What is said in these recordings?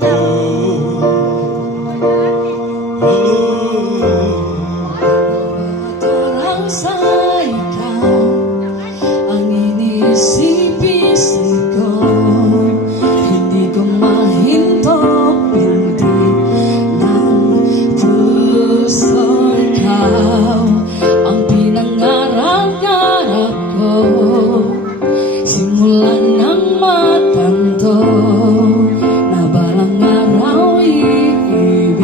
Orang sa ikaw ang inisip-isip ko, hindi ko mahinto, hindi ng puso ikaw ang pinangarap-ngarap ko, simula ng matanto na balang araw iibig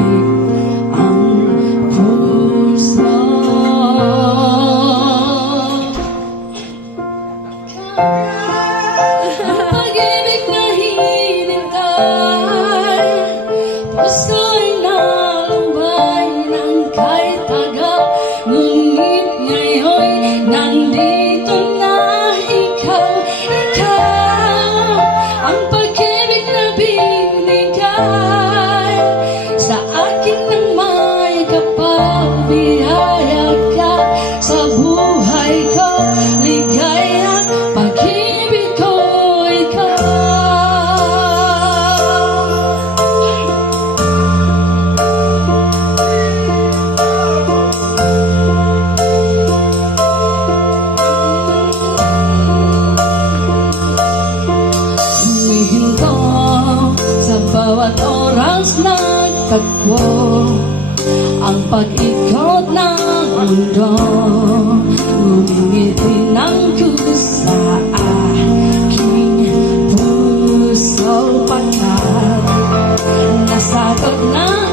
ang puso. Ang pag-ibig na hinintay, puso'y nalumbay ng kahit tagal, ngunit ngayon'y nandito na ikaw, ikaw ang pag-ibig na binigay sa akin ng may kapabiyaya ka sa buhay ko, ligaya at pag-ibig ko ikaw. Humihinto sa bawat oras nagtagpo ang pag-ikot ng mundo, ngumingiti ng kusa aking puso pagkat nasagot na